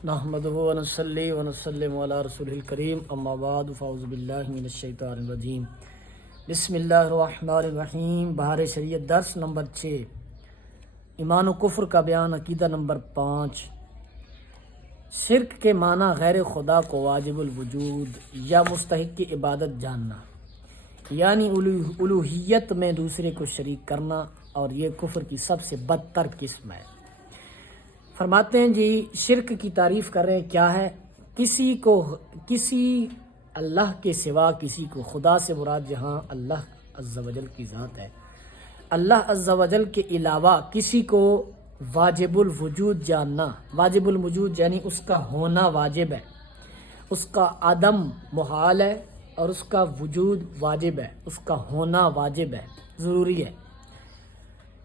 نحمده ونصلي ونسلم على رسوله الكريم اما بعد فاعوذ باللہ من الشیطان الرجیم بسم اللہ الرحمن الرحیم۔ بہار شریعت درس نمبر 6، ایمان و کفر کا بیان، عقیدہ نمبر 5۔ شرک کے معنی غیر خدا کو واجب الوجود یا مستحق کی عبادت جاننا، یعنی الوہیت میں دوسرے کو شریک کرنا، اور یہ کفر کی سب سے بدتر قسم ہے۔ فرماتے ہیں جی شرک کی تعریف کر رہے ہیں کیا ہے؟ کسی اللہ کے سوا کسی کو خدا سے مراد جہاں اللہ عز و جل کی ذات ہے، اللہ عز و جل کے علاوہ کسی کو واجب الوجود جاننا۔ واجب الوجود یعنی اس کا ہونا واجب ہے، اس کا عدم محال ہے، اور اس کا وجود واجب ہے، اس کا ہونا واجب ہے، ضروری ہے۔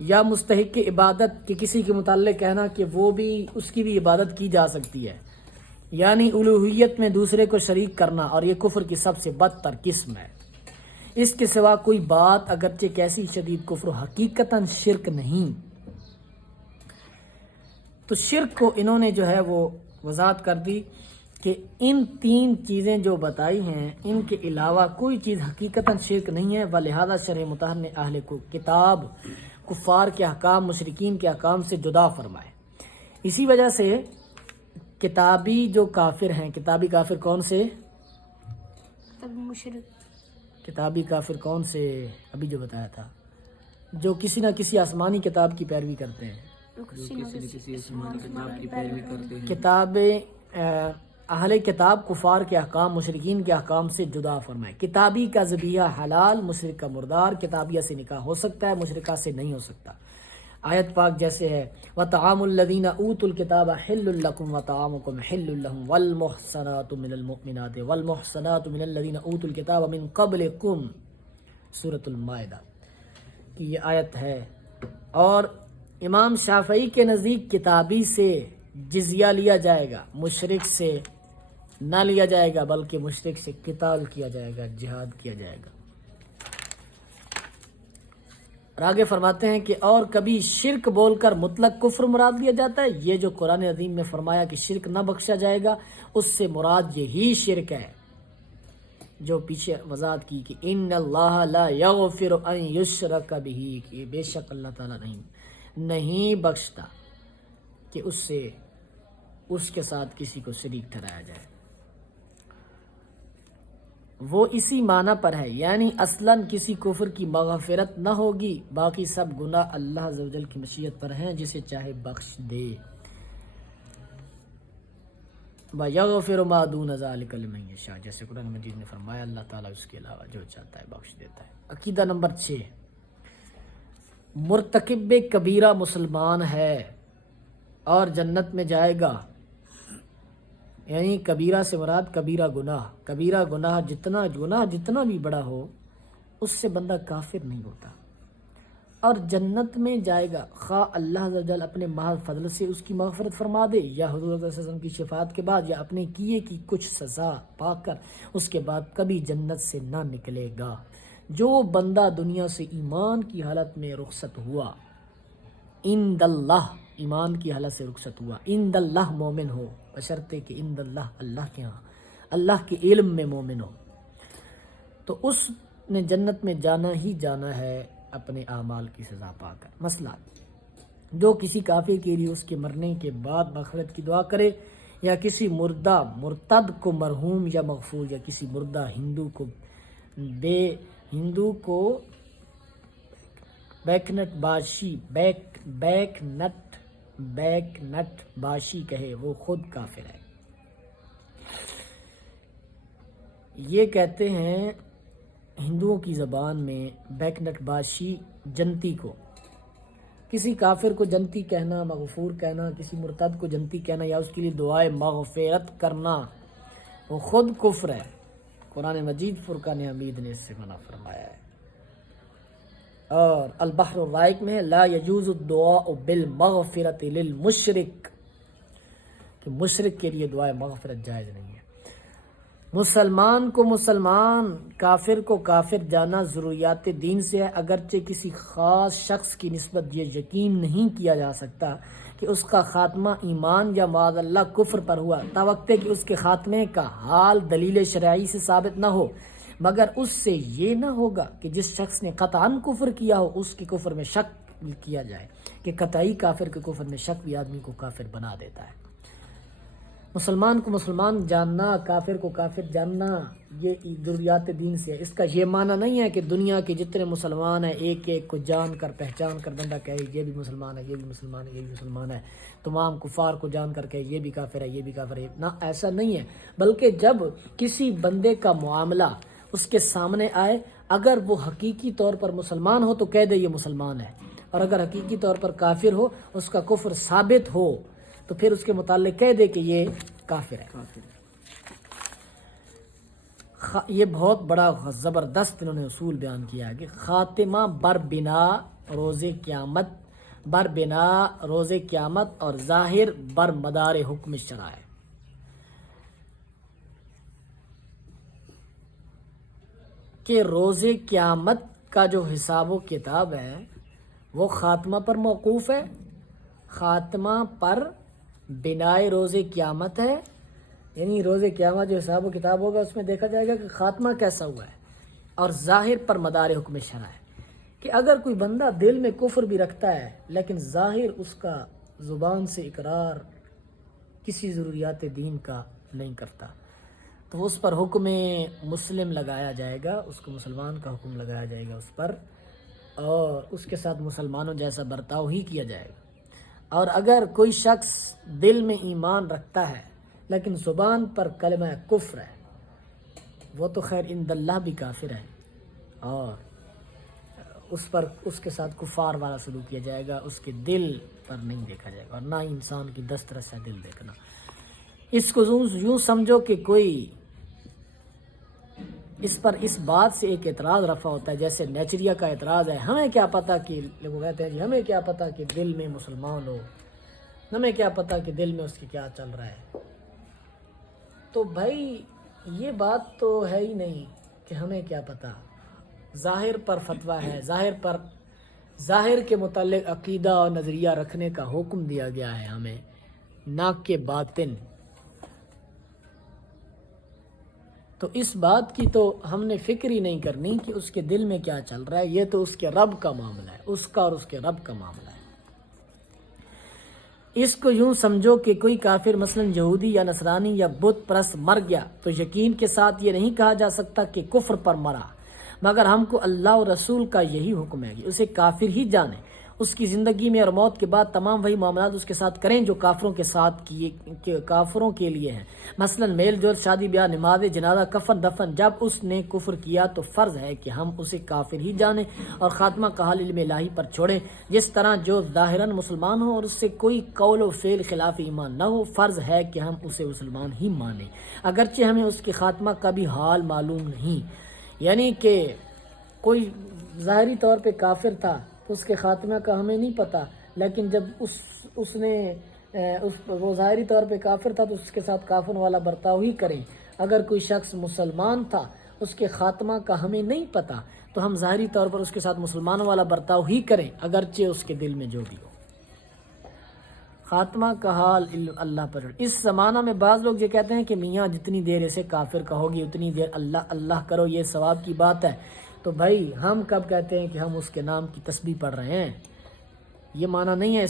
یا مستحق کی عبادت کہ کسی کے متعلق کہنا کہ وہ بھی اس کی بھی عبادت کی جا سکتی ہے، یعنی الوہیت میں دوسرے کو شریک کرنا، اور یہ کفر کی سب سے بدتر قسم ہے۔ اس کے سوا کوئی بات اگرچہ کیسی شدید کفر حقیقتاً شرک نہیں۔ تو شرک کو انہوں نے جو ہے وہ وضاحت کر دی کہ ان تین چیزیں جو بتائی ہیں ان کے علاوہ کوئی چیز حقیقتاً شرک نہیں ہے، ولہذا شرع مطہر نے اہل کتاب کفار کے احکام مشرکین کے احکام سے جدا فرمائے۔ اسی وجہ سے کتابی جو کافر ہیں، کتابی کافر کون سے؟ کتابی کافر کون سے؟ ابھی جو بتایا تھا، جو کسی نہ کسی آسمانی کتاب کی پیروی کرتے ہیں، کتاب اہل کتاب کفار کے احکام مشرکین کے احکام سے جدا فرمائے۔ کتابی کا ذبیحہ حلال، مشرک کا مردار۔ کتابیہ سے نکاح ہو سکتا ہے، مشرکہ سے نہیں ہو سکتا۔ آیت پاک جیسے ہے وَطَعَامُ الَّذِينَ أُوتُوا الْكِتَابَ حِلٌّ لَكُمْ وَطَعَامُكُمْ حِلٌّ لَهُمْ وَالْمُحْصَنَاتُ مِنَ الْمُؤْمِنَاتِ وَالْمُحْصَنَاتُ مِنَ الَّذِينَ أُوتُوا الْكِتَابَ مِنْ قَبْلِكُمْ، سورۃ المائدہ کی یہ آیت ہے۔ اور امام شافعی کے نزدیک کتابی سے جزیہ لیا جائے گا، مشرک سے نہ لیا جائے گا، بلکہ مشرک سے قتال کیا جائے گا، جہاد کیا جائے گا۔ اور آگے فرماتے ہیں کہ اور کبھی شرک بول کر مطلق کفر مراد لیا جاتا ہے۔ یہ جو قرآن عظیم میں فرمایا کہ شرک نہ بخشا جائے گا، اس سے مراد یہی شرک ہے جو پیچھے وضاحت کی کہ ان اللہ لا یغفر ان یشرک بہ، کہ بے شک اللہ تعالیٰ نہیں بخشتا کہ اس کے ساتھ کسی کو شریک ٹھہرایا جائے۔ وہ اسی معنی پر ہے، یعنی اصلاً کسی کفر کی مغفرت نہ ہوگی، باقی سب گناہ اللہ عز و جل کی مشیت پر ہیں، جسے چاہے بخش دے۔ وَيَغْفِرُ مَا دُونَ ذَلِكَ لِمَن يَشَاءُ، جیسے قرآن مجید نے فرمایا اللہ تعالیٰ اس کے علاوہ جو چاہتا ہے بخش دیتا ہے۔ عقیدہ نمبر 6، مرتکب کبیرہ مسلمان ہے اور جنت میں جائے گا، یعنی کبیرہ سے مراد کبیرہ گناہ جتنا بھی بڑا ہو اس سے بندہ کافر نہیں ہوتا، اور جنت میں جائے گا، خواہ اللہ عز و جل اپنے محض فضل سے اس کی مغفرت فرما دے، یا حضور صلی اللہ علیہ وسلم کی شفاعت کے بعد، یا اپنے کیے کی کچھ سزا پا کر اس کے بعد کبھی جنت سے نہ نکلے گا۔ جو بندہ دنیا سے ایمان کی حالت میں رخصت ہوا، عند اللہ، ایمان کی حالت سے رخصت ہوا، عند اللہ مومن ہو، بشرطے کہ عند اللہ، اللہ کے ہاں، اللہ کے علم میں مومن ہو، تو اس نے جنت میں جانا ہی جانا ہے اپنے اعمال کی سزا پا کر۔ مثلا جو کسی کافر کے لیے اس کے مرنے کے بعد مغفرت کی دعا کرے، یا کسی مردہ مرتد کو مرحوم یا مغفور، یا کسی مردہ ہندو کو بیک نٹ باشی کہے، وہ خود کافر ہے۔ یہ کہتے ہیں ہندوؤں کی زبان میں بیک نٹ باشی جنتی کو، کسی کافر کو جنتی کہنا، مغفور کہنا، کسی مرتد کو جنتی کہنا، یا اس کے لیے دعائے مغفرت کرنا، وہ خود کفر ہے۔ قرآن مجید فرقان حمید نے اس سے منع فرمایا ہے۔ اور البحر الرائق میں لا یجوز الدعاء بالمغفرت للمشرک، کہ مشرک کے لیے دعائے مغفرت جائز نہیں ہے۔ مسلمان کو مسلمان، کافر کو کافر جانا ضروریات دین سے ہے، اگرچہ کسی خاص شخص کی نسبت یہ یقین نہیں کیا جا سکتا کہ اس کا خاتمہ ایمان یا معاذ اللہ کفر پر ہوا، توقع کہ اس کے خاتمے کا حال دلیل شرعی سے ثابت نہ ہو، مگر اس سے یہ نہ ہوگا کہ جس شخص نے قطعاً کفر کیا ہو اس کے کفر میں شک کیا جائے، کہ قطعی کافر کے کفر میں شک بھی آدمی کو کافر بنا دیتا ہے۔ مسلمان کو مسلمان جاننا، کافر کو کافر جاننا، یہ ضروریات دین سے ہے۔ اس کا یہ معنی نہیں ہے کہ دنیا کے جتنے مسلمان ہیں ایک ایک کو جان کر پہچان کر بندہ کہے یہ بھی مسلمان ہے، یہ بھی مسلمان ہے، یہ بھی مسلمان ہے، تمام کفار کو جان کر کہے یہ بھی کافر ہے، یہ بھی کافر ہے، نہ ایسا نہیں ہے۔ بلکہ جب کسی بندے کا معاملہ اس کے سامنے آئے، اگر وہ حقیقی طور پر مسلمان ہو تو کہہ دے یہ مسلمان ہے، اور اگر حقیقی طور پر کافر ہو، اس کا کفر ثابت ہو، تو پھر اس کے متعلق کہہ دے کہ یہ کافر ہے۔ یہ بہت بڑا زبردست انہوں نے اصول بیان کیا ہے کہ خاتمہ بربنا روز قیامت اور ظاہر بر مدار حکم شرع ہے۔ کہ روز قیامت کا جو حساب و کتاب ہے وہ خاتمہ پر موقوف ہے، خاتمہ پر بنائے روز قیامت ہے، یعنی روز قیامت جو حساب و کتاب ہوگا اس میں دیکھا جائے گا کہ خاتمہ کیسا ہوا ہے، اور ظاہر پر مدار حکم شرع ہے کہ اگر کوئی بندہ دل میں کفر بھی رکھتا ہے لیکن ظاہر اس کا زبان سے اقرار کسی ضروریات دین کا نہیں کرتا تو اس پر حکم مسلم لگایا جائے گا، اس کو مسلمان کا حکم لگایا جائے گا اس پر، اور اس کے ساتھ مسلمانوں جیسا برتاؤ ہی کیا جائے گا۔ اور اگر کوئی شخص دل میں ایمان رکھتا ہے لیکن زبان پر کلمہ کفر ہے، وہ تو خیر عند اللہ بھی کافر ہے، اور اس کے ساتھ کفار والا سلوک کیا جائے گا، اس کے دل پر نہیں دیکھا جائے گا، اور نہ ہی انسان کی دسترس ہے دل دیکھنا۔ اس کو یوں سمجھو کہ کوئی اس پر اس بات سے ایک اعتراض رفع ہوتا ہے، جیسے نیچریا کا اعتراض ہے، ہمیں کیا پتہ کہ لوگ کہتے ہیں جی ہمیں کیا پتہ کہ دل میں مسلمان ہو، ہمیں کیا پتہ کہ دل میں اس کے کیا چل رہا ہے۔ تو بھائی یہ بات تو ہے ہی نہیں کہ ہمیں کیا پتہ، ظاہر پر فتویٰ ہے، ظاہر کے متعلق عقیدہ اور نظریہ رکھنے کا حکم دیا گیا ہے ہمیں، نہ کہ باطن۔ تو اس بات کی تو ہم نے فکر ہی نہیں کرنی کہ اس کے دل میں کیا چل رہا ہے، یہ تو اس کے رب کا معاملہ ہے، اس کا اور اس کے رب کا معاملہ ہے۔ اس کو یوں سمجھو کہ کوئی کافر مثلا یہودی یا نصرانی یا بت پرست مر گیا تو یقین کے ساتھ یہ نہیں کہا جا سکتا کہ کفر پر مرا، مگر ہم کو اللہ اور رسول کا یہی حکم ہے کہ اسے کافر ہی جانیں، اس کی زندگی میں اور موت کے بعد تمام وہی معاملات اس کے ساتھ کریں جو کافروں کے لیے ہیں، مثلا میل جول، شادی بیاہ، نماز جنازہ، کفن دفن۔ جب اس نے کفر کیا تو فرض ہے کہ ہم اسے کافر ہی جانیں اور خاتمہ کا حال علم الہی پر چھوڑیں، جس طرح جو ظاہراً مسلمان ہو اور اس سے کوئی قول و فعل خلاف ایمان نہ ہو، فرض ہے کہ ہم اسے مسلمان ہی مانیں، اگرچہ ہمیں اس کے خاتمہ کا بھی حال معلوم نہیں۔ یعنی کہ کوئی ظاہری طور پہ کافر تھا تو اس کے خاتمہ کا ہمیں نہیں پتہ، لیکن جب وہ ظاہری طور پہ کافر تھا تو اس کے ساتھ کافر والا برتاؤ ہی کریں۔ اگر کوئی شخص مسلمان تھا اس کے خاتمہ کا ہمیں نہیں پتہ تو ہم ظاہری طور پر اس کے ساتھ مسلمان والا برتاؤ ہی کریں، اگرچہ اس کے دل میں جو بھی ہو۔ خاتمہ کا حال اللہ پر۔ اس زمانہ میں بعض لوگ یہ کہتے ہیں کہ میاں جتنی دیر اسے کافر کہوگی اتنی دیر اللہ اللہ کرو، یہ ثواب کی بات ہے۔ تو بھائی ہم کب کہتے ہیں کہ ہم اس کے نام کی تسبیح پڑھ رہے ہیں؟ یہ معنی نہیں ہے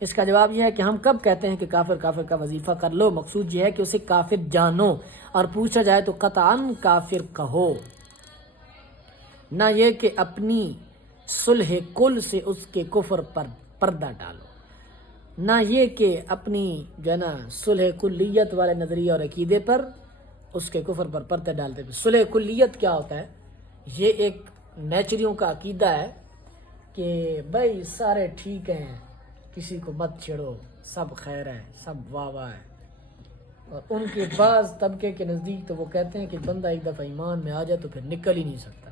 اس کا جواب یہ ہے کہ ہم کب کہتے ہیں کہ کافر کا وظیفہ کر لو، مقصود یہ ہے کہ اسے کافر جانو، اور پوچھا جائے تو قطعاً کافر کہو، نہ یہ کہ اپنی صلح کل سے اس کے کفر پر پردہ ڈالو، نہ یہ کہ اپنی جو ہے نا صلح کلیت والے نظریہ اور عقیدے پر اس کے کفر پر پردہ ڈالتے ہیں۔ صلح کلیت کیا ہوتا ہے؟ یہ ایک نیچریوں کا عقیدہ ہے کہ بھائی سارے ٹھیک ہیں، کسی کو مت چھیڑو، سب خیر ہے، سب واہ واہ ہے۔ اور ان کے بعض طبقے کے نزدیک تو وہ کہتے ہیں کہ بندہ ایک دفعہ ایمان میں آ جائے تو پھر نکل ہی نہیں سکتا،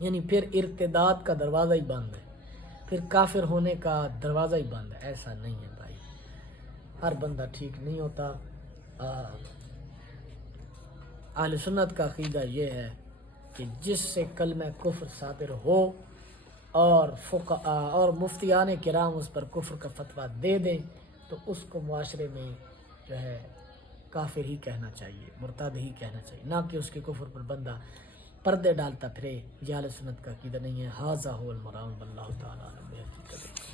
یعنی پھر ارتداد کا دروازہ ہی بند ہے، پھر کافر ہونے کا دروازہ ہی بند ہے۔ ایسا نہیں ہے بھائی، ہر بندہ ٹھیک نہیں ہوتا۔ اہل سنت کا عقیدہ یہ ہے کہ جس سے کلمہ کفر صادر ہو اور مفتیان کرام اس پر کفر کا فتویٰ دے دیں تو اس کو معاشرے میں جو ہے کافر ہی کہنا چاہیے، مرتد ہی کہنا چاہیے، نہ کہ اس کے کفر پر بندہ پردے ڈالتا پھرے۔ یہ اہل سنت کا عقیدہ نہیں ہے۔ ھذا ھو المرام واللہ تعالی اعلم بحقیقت۔